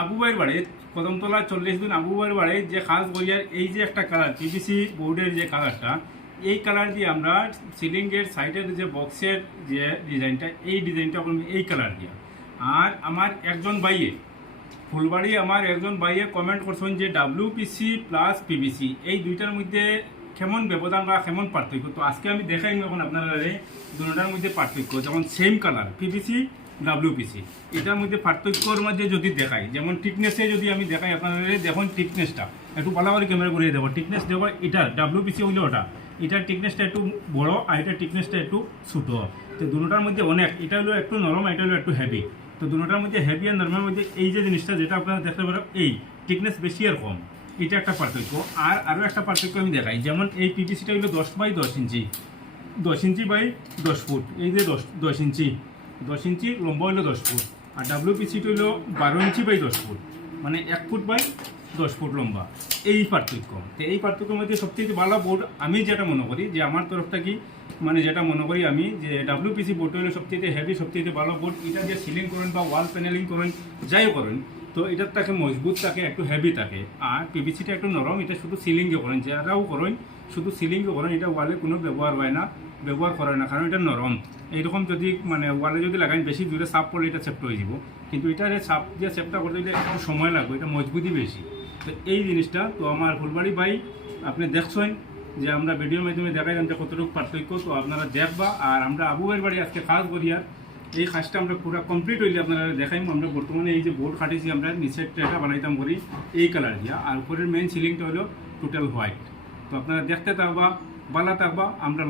আবু ভাইয়ের বাড়ি কদমতলা 40 আবু ভাইয়ের বাড়ি যে খাস গড়িয়ার এই যে একটা কালার পিভিসি বোর্ডের যে কালারটা, এই কালার দিয়ে আমরা সিলিংয়ের সাইডের যে বক্সের যে ডিজাইনটা, এই ডিজাইনটা করলাম এই কালার দিয়ে। আর আমার একজন ভাইয়ে ফুলবাড়ি আমার একজন ভাইয়ে কমেন্ট করছেন যে ডাব্লিউপিসি প্লাস পিভিসি এই দুইটার মধ্যে কেমন ব্যবধান বা কেমন পার্থক্য। তো আজকে আমি দেখাই এখন আপনারা দুটার মধ্যে পার্থক্য, যেমন সেম কালার পিভিসি ডাব্লিউপিসি, এটার মধ্যে পার্থক্যর মধ্যে যদি দেখাই, যেমন টিকনেসে যদি আমি দেখাই আপনারা দেখুন টিকনেসটা একটু ভালো করে ক্যামেরা করে দেবো। টিকনেস দেখো, এটা ডাব্লিউপিসি হইলে ওটা, এটার টিকনেসটা একটু বড় আর এটার টিকনেসটা একটু ছোটো। তো দুটার মধ্যে অনেক, এটা হলো একটু নরম, এটা হলো একটু হেভি। তো দুটার মধ্যে হেভি আর নরমের মধ্যে এই যে জিনিসটা যেটা আপনারা দেখতে পারেন, এই টিকনেস বেশি আর কম, এটা একটা পার্থক্য। আর আরও একটা পার্থক্য আমি দেখাই, যেমন এই পিভিসিটা হলো 10x10 inch, 10 inch by 10 foot, এই যে 10 ইঞ্চি লম্বা হলো 10 ফুট। আর ডাব্লিউপিসিটা হলো 12 ইঞ্চি বাই 10 ফুট, মানে 1 ফুট বাই 10 ফুট লম্বা। এই পার্থক্য। তো এই পার্থক্যের মধ্যে সবচেয়ে ভালো বোর্ড আমি যেটা মনে করি, যে আমার তরফটা কি মানে যেটা মনে করি আমি, যে ডাব্লিউপিসি বোর্ডটা হলো সবচেয়ে হেভি, সবচেয়ে ভালো বোর্ড। এটা যে সিলিং করেন বা ওয়াল প্যানেলিং করেন, যাই করেন, তো এটার থাকে মজবুত থাকে, একটু হেভি থাকে। আর পিভিসিটা একটু নরম, এটা শুধু সিলিংয়ে করেন, যারাও করেন শুধু সিলিংয়ে করেন, এটা ওয়ালে কোনো ব্যবহার হয় না, ব্যবহার করে না, কারণ এটা নরম। এইরকম যদি মানে ওয়ালে যদি লাগাই বেশি দূরে সাপ করলে এটা সেপ্ট হয়ে যাব, কিন্তু এটার সাপ দিয়ে সেপটা করতে গেলে একটু সময় লাগবে, এটা মজবুতি বেশি। তো এই জিনিসটা তো আমার ফুলবাড়ি ভাই আপনি দেখছেন যে আমরা ভিডিওর মাধ্যমে দেখাইলাম যে কতটুকু পার্থক্য, তো আপনারা দেখবা। আর আমরা আবু ভাইয়ের বাড়ি আজকে খাস করিয়ার এই কাজটা আমরা পুরো কমপ্লিট হইলে আপনারা দেখাইম। আমরা বর্তমানে এই যে বোর্ড খাটিয়েছি, আমরা নিচের ট্রেটা বানাইতাম করি এই কালার দিয়া, আর উপরের মেইন সিলিংটা হলো টোটাল হোয়াইট। তো আপনারা দেখতে থাকবা, ভালো থাকবা। আমরা